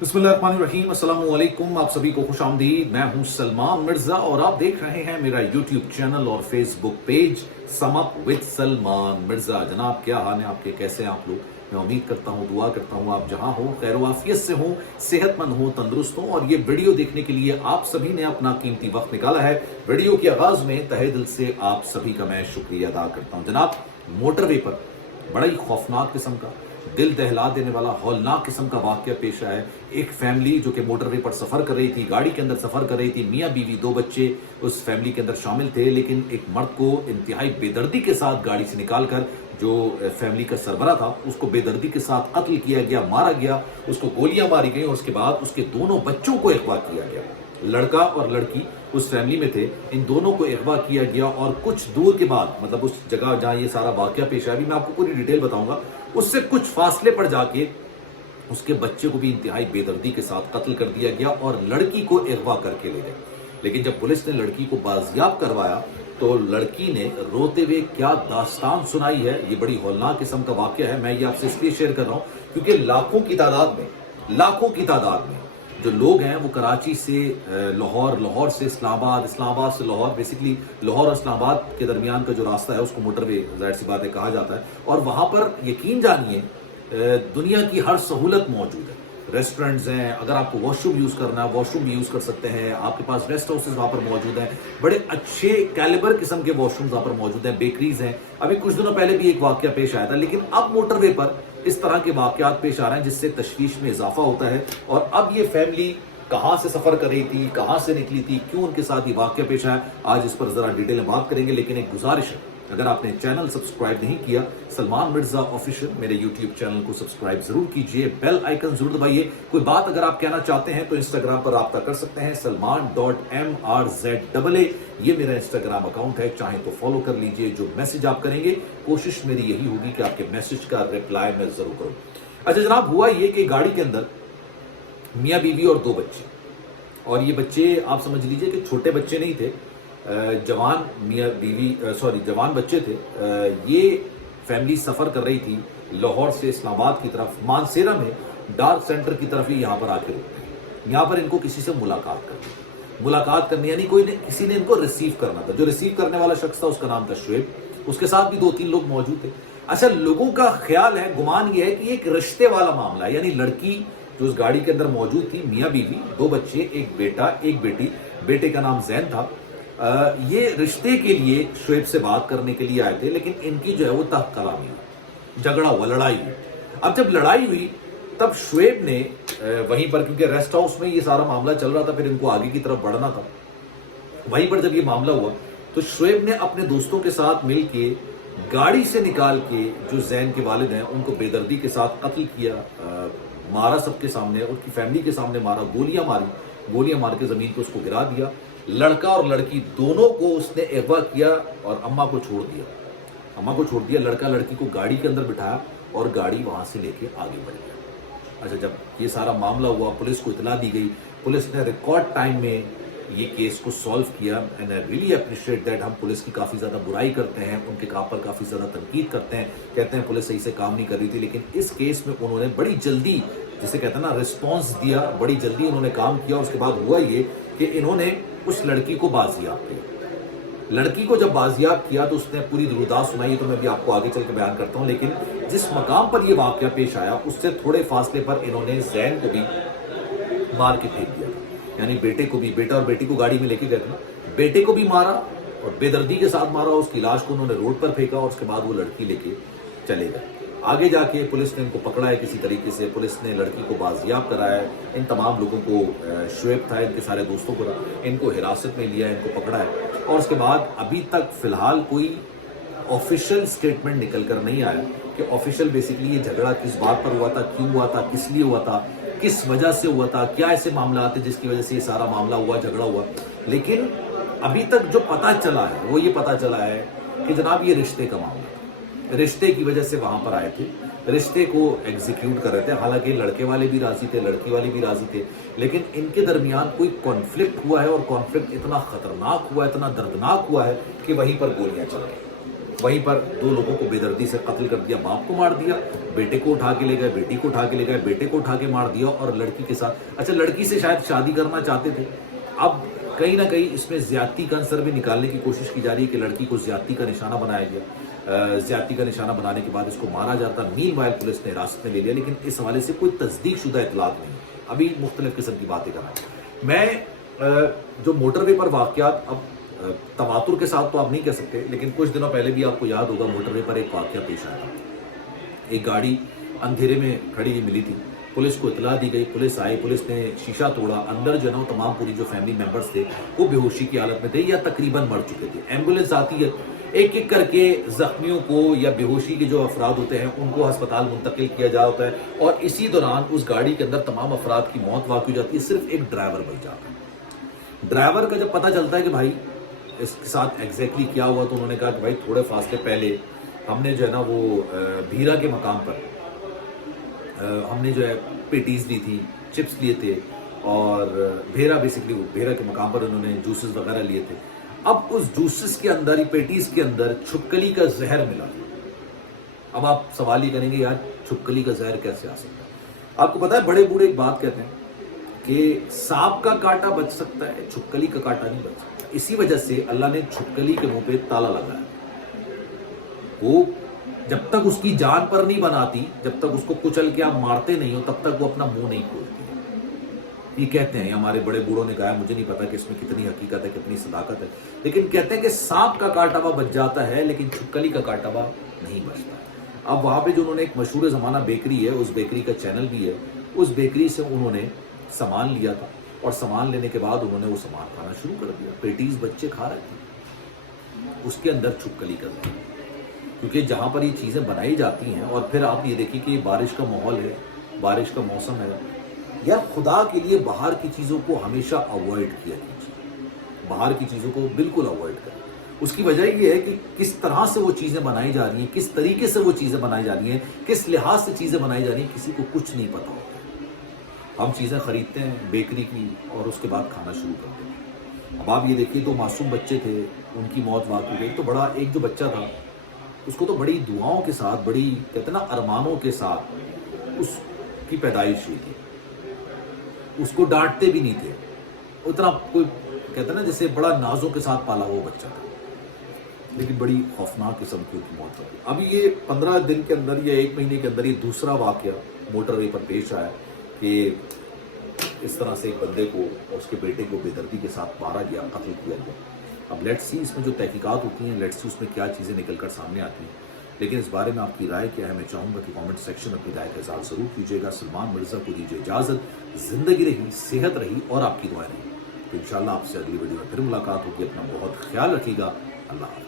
बिस्मिल्लाहिर्रहमानिर्रहीम, अस्सलाम वालेकुम। आप सभी को खुश आमदीद। मैं हूं सलमान मिर्जा और आप देख रहे हैं मेरा यूट्यूब चैनल और Facebook page sum up with Salman Mirza. जनाब, क्या हाल है आपके, कैसे हैं आप लोग? मैं उम्मीद करता हूं, दुआ करता हूं आप जहां हो खैर वाफियत से हो, सेहतमंद हो, तंदुरुस्त हो। और ये वीडियो देखने के लिए आप सभी ने अपना कीमती वक्त निकाला है। वीडियो के आगाज में तहे दिल से आप सभी का मैं शुक्रिया अदा करता हूं। जनाब, मोटरवे पर बड़ा ही खौफनाक किस्म का, दिल दहला देने वाला, हौलनाक किस्म का वाकया पेश आया है। एक फैमिली जो कि मोटरवे पर सफर कर रही थी, गाड़ी के अंदर सफर कर रही थी, मियां बीवी, दो बच्चे उस फैमिली के अंदर शामिल थे। लेकिन एक मर्द को इंतहाई बेदर्दी के साथ गाड़ी से निकालकर जो फैमिली का सरबरा था उसको बेदर्दी के साथ कत्ल किया गया, मारा गया, उसको गोलियां मारी गई और उसके बाद उसके दोनों बच्चों को अगवा किया गया। लड़का और लड़की उस फैमिली में थे, इन दोनों को अगवा किया गया और कुछ दूर के बाद, मतलब उस जगह जहां ये सारा वाकया पेश आया, अभी मैं आपको पूरी डिटेल बताऊंगा, उससे कुछ फासले पर जाके उसके बच्चे को भी इंतहाई बेदर्दी के साथ कत्ल कर दिया गया और लड़की को अगवा करके ले गए। लेकिन जब पुलिस ने लड़की को बाजियाब करवाया तो लड़की ने रोते हुए क्या दास्तान सुनाई है। ये बड़ी हौलनाक किस्म का वाकया है। मैं ये आपसे इसलिए शेयर कर रहा हूं क्योंकि लाखों की तादाद में जो लोग हैं वो कराची से लाहौर, लाहौर से इस्लामाबाद, इस्लामाबाद से लाहौर, बेसिकली लाहौर और इस्लामाबाद के दरमियान का जो रास्ता है उसको मोटरवे जाहिर सी बात है कहा जाता है। और वहां पर यकीन जानिए दुनिया की हर सहूलत मौजूद है। रेस्टोरेंट्स हैं, अगर आपको वॉशरूम यूज करना है वॉशरूम भी यूज कर सकते हैं, आपके पास रेस्ट हाउसेज वहां पर मौजूद हैं, बड़े अच्छे कैलिबर किस्म के वॉशरूम्स वहां पर मौजूद हैं, बेकरीज हैं। अभी कुछ दिनों पहले भी एक वाकया पेश आया था, लेकिन अब मोटरवे पर इस तरह के वाकयात पेश आ रहे हैं जिससे तशवीश में इजाफा होता है। और अब ये फैमिली कहां से सफर कर रही थी, कहां से निकली थी, क्यों उनके साथ ये वाकया पेश आया, आज इस पर जरा डिटेल में बात करेंगे। लेकिन एक गुजारिश है, अगर आपने चैनल सब्सक्राइब नहीं किया सलमान मिर्जा ऑफिशियल, मेरे यूट्यूब चैनल को सब्सक्राइब जरूर कीजिए, बेल आइकन जरूर दबाइए। कोई बात अगर आप कहना चाहते हैं तो इंस्टाग्राम पर राब्ता कर सकते हैं, salman.mrza। ये मेरा इंस्टाग्राम अकाउंट है, चाहे तो फॉलो कर लीजिए। जो मैसेज आप करेंगे कोशिश मेरी यही होगी कि आपके मैसेज का रिप्लाई मैं जरूर करूं। अच्छा जनाब, हुआ ये कि गाड़ी के अंदर मियां बीवी और दो बच्चे, और ये बच्चे आप समझ लीजिए कि छोटे बच्चे नहीं थे, जवान मियां बीवी जवान बच्चे थे। ये फैमिली सफर कर रही थी लाहौर से इस्लामाबाद की तरफ, मानसेरा में डार्क सेंटर की तरफ ही यहाँ पर आके रुकते हैं। यहाँ पर इनको किसी से मुलाकात करनी यानी किसी ने इनको रिसीव करना था। जो रिसीव करने वाला शख्स था उसका नाम था शुएब, उसके साथ भी दो तीन लोग मौजूद थे। अच्छा, लोगों का ख्याल है, गुमान ये है कि एक रिश्ते वाला मामला है, यानी लड़की जो उस गाड़ी के अंदर मौजूद थी, मियां बीवी, दो बच्चे, एक बेटा एक बेटी, बेटे का नाम जैन था। ये रिश्ते के लिए शुएब से बात करने के लिए आए थे, लेकिन इनकी जो है वो तह कलामी हुई, झगड़ा हुआ, लड़ाई हुई। अब जब लड़ाई हुई तब शुएब ने वहीं पर, क्योंकि रेस्ट हाउस में ये सारा मामला चल रहा था, फिर इनको आगे की तरफ बढ़ना था, वहीं पर जब ये मामला हुआ तो शुएब ने अपने दोस्तों के साथ मिलके गाड़ी से निकाल के जो जैन के वालिद हैं उनको बेदर्दी के साथ कत्ल किया, मारा, सबके सामने, उनकी फैमिली के सामने मारा, गोलियां मार के जमीन पर उसको गिरा दिया। लड़का और लड़की दोनों को उसने अगवा किया और अम्मा को छोड़ दिया। लड़का लड़की को गाड़ी के अंदर बिठाया और गाड़ी वहां से लेके आगे बढ़ गया। अच्छा, जब ये सारा मामला हुआ, पुलिस को इतला दी गई, पुलिस ने रिकॉर्ड टाइम में ये केस को सॉल्व किया। And I really appreciate that. हम पुलिस की काफ़ी ज़्यादा बुराई करते हैं, उनके काम पर काफ़ी ज़्यादा तनकीद करते हैं, कहते हैं पुलिस सही से काम नहीं कर रही थी, लेकिन इस केस में उन्होंने बड़ी जल्दी, जिसे कहते हैं ना, रिस्पॉन्स दिया, बड़ी जल्दी उन्होंने काम किया। और उसके बाद हुआ ये कि इन्होंने उस लड़की को बाजियाब किया। लड़की को जब बाजियाब किया तो उसने पूरी दुरुदात सुनाई, तो मैं भी आपको आगे चल के बयान करता हूँ। लेकिन जिस मकाम पर यह वाकया पेश आया उससे थोड़े फासले पर इन्होंने जैन को भी मार के फेंक दिया, यानी बेटे को भी, बेटा और बेटी को गाड़ी में लेके गए थे, बेटे को भी मारा और बेदर्दी के साथ मारा। उसकी लाश को उन्होंने रोड पर फेंका और उसके बाद वो लड़की लेके चले गए। आगे जाके पुलिस ने इनको पकड़ा है किसी तरीके से, पुलिस ने लड़की को बाजियाब कराया। इन तमाम लोगों को, शुएब था, इनके सारे दोस्तों को, इनको हिरासत में लिया, इनको पकड़ा है। और उसके बाद अभी तक फिलहाल कोई ऑफिशियल स्टेटमेंट निकल कर नहीं आया कि ऑफिशियल बेसिकली ये झगड़ा किस बात पर हुआ था, क्यों हुआ था, किस लिए हुआ था, किस वजह से हुआ था, क्या ऐसे मामला आते जिसकी वजह से ये सारा मामला हुआ, झगड़ा हुआ। लेकिन अभी तक जो पता चला है वो ये पता चला है कि जनाब ये रिश्ते का मामला, रिश्ते की वजह से वहां पर आए थे, रिश्ते को एग्जीक्यूट कर रहे थे। हालांकि लड़के वाले भी राजी थे, लड़की वाले भी राजी थे, लेकिन इनके दरमियान कोई कॉन्फ्लिक्ट हुआ है और कॉन्फ्लिक्ट इतना खतरनाक हुआ है, इतना दर्दनाक हुआ है कि वहीं पर गोलियां चल गई। वहीं पर 2 लोगों को बेदर्दी से कत्ल कर दिया, बाप को मार दिया, बेटे को उठा के ले गए, बेटी को उठा के ले गए, बेटे को उठा के मार दिया और लड़की के साथ, अच्छा लड़की से शायद शादी करना चाहते थे। अब कहीं ना कहीं इसमें ज्यादती का अंसर भी निकालने की कोशिश की जा रही है कि लड़की को ज्यादती का निशाना बनाया गया, ज्यादती का निशाना बनाने के बाद इसको मारा जाता। मीनवाइल पुलिस ने हिरासत में ले लिया, लेकिन इस हवाले से कोई तस्दीक शुदा इतलात नहीं, अभी मुख्तलिफ किस्म की बातें कर रहा हूं मैं। जो मोटरवे पर वाकयात, अब तवातुर के साथ तो आप नहीं कह सकते, लेकिन कुछ दिनों पहले भी आपको याद होगा मोटरवे पर एक वाकया पेश आया था। एक गाड़ी अंधेरे में खड़ी हुई मिली थी, पुलिस को इतला दी गई, पुलिस आई, पुलिस ने शीशा तोड़ा, अंदर जो है तमाम पूरी जो फैमिली मेंबर्स थे वो बेहोशी की हालत में थे या तकरीबन मर चुके थे। एम्बुलेंस आती है, एक एक करके जख्मियों को या बेहोशी के जो अफराद होते हैं उनको अस्पताल मुंतकिल किया जा होता है, और इसी दौरान उस गाड़ी के अंदर तमाम अफराद की मौत वाक़ हो जाती है, सिर्फ एक ड्राइवर बच जाता है। ड्राइवर का जब पता चलता है कि भाई इसके साथ एग्जैक्टली क्या हुआ, तो उन्होंने कहा कि भाई थोड़े फासले पहले हमने जो है ना वो भीरा के मकाम पर हमने जो है पेटीज ली थी, चिप्स लिए थे, और भेरा बेसिकली भेरा के मकाम पर उन्होंने जूसेस वगैरह लिए थे। अब उस जूसेस के अंदर, पेटीज के अंदर छुपकली का जहर मिला। अब आप सवाल ही करेंगे यार छुपकली का जहर कैसे आ सकता है। आपको पता है बड़े बूढ़े एक बात कहते हैं कि सांप का कांटा बच सकता है, छुपकली का कांटा नहीं बच सकता। इसी वजह से अल्लाह ने छुपकली के मुंह पे ताला लगाया। वो जब तक उसकी जान पर नहीं बनाती, जब तक उसको कुचल के आप मारते नहीं हो, तब तक वो अपना मुंह नहीं खोलती। ये कहते हैं, हमारे बड़े बूढ़ों ने कहा, मुझे नहीं पता कि इसमें कितनी हकीकत है, कितनी सदाकत है, लेकिन कहते हैं कि सांप का कांटावा बच जाता है लेकिन छुपकली का कांटावा नहीं बचता। अब वहां पे जो उन्होंने एक मशहूर जमाना बेकरी है, उस बेकरी का चैनल भी है, उस बेकरी से उन्होंने सामान लिया था, और सामान लेने के बाद उन्होंने वो सामान खाना शुरू कर दिया। पेटीज बच्चे खा रहे थे, उसके अंदर छुपकली कर रहे हैं, क्योंकि जहां पर ये चीजें बनाई जाती हैं। और फिर आप ये देखिए कि बारिश का माहौल है, बारिश का मौसम है, यार खुदा के लिए बाहर की चीजों को हमेशा अवॉइड किया कीजिए, बाहर की चीजों को बिल्कुल अवॉइड करें। उसकी वजह ये है कि किस तरह से वो चीजें बनाई जा रही हैं, किस तरीके से वो चीजें बनाई जा रही हैं, किस लिहाज से चीजें बनाई जा रही हैं, किसी को कुछ नहीं पता होता। हम चीजें खरीदते हैं बेकरी की और उसके बाद खाना शुरू करते हैं। अब आप ये देखिए, 2 मासूम बच्चे थे, उनकी मौत वाक़ हो गई। तो बड़ा एक जो बच्चा था उसको तो बड़ी दुआओं के साथ, बड़ी कहते हैं ना अरमानों के साथ उसकी पैदाइश हुई थी, उसको डांटते भी नहीं थे, उतना कोई कहते हैं ना जैसे बड़ा नाजों के साथ पाला वो बच्चा था, लेकिन बड़ी खौफनाक किस्म की उसकी मौत हो गई। अभी ये 15 दिन के अंदर या 1 महीने के अंदर ये दूसरा वाकया मोटरवे पर पेश आया कि इस तरह से एक बंदे को और उसके बेटे को बेदर्दी के साथ मारा गया, कत्ल किया गया। अब लेट्स सी इसमें जो तहकीकात होती हैं, लेट्स सी उसमें क्या चीज़ें निकल कर सामने आती हैं, लेकिन इस बारे में आपकी राय क्या है मैं चाहूँगा कि कमेंट सेक्शन में अपनी राय का इज़हार ज़रूर कीजिएगा। सलमान मिर्ज़ा को दीजिए इजाज़त, ज़िंदगी रही, सेहत रही और आपकी दुआएं रही। तो इंशाल्लाह आपसे अगली वीडियो में फिर मुलाकात होगी। अपना बहुत ख्याल रखिएगा। अल्लाह हाफ़िज़।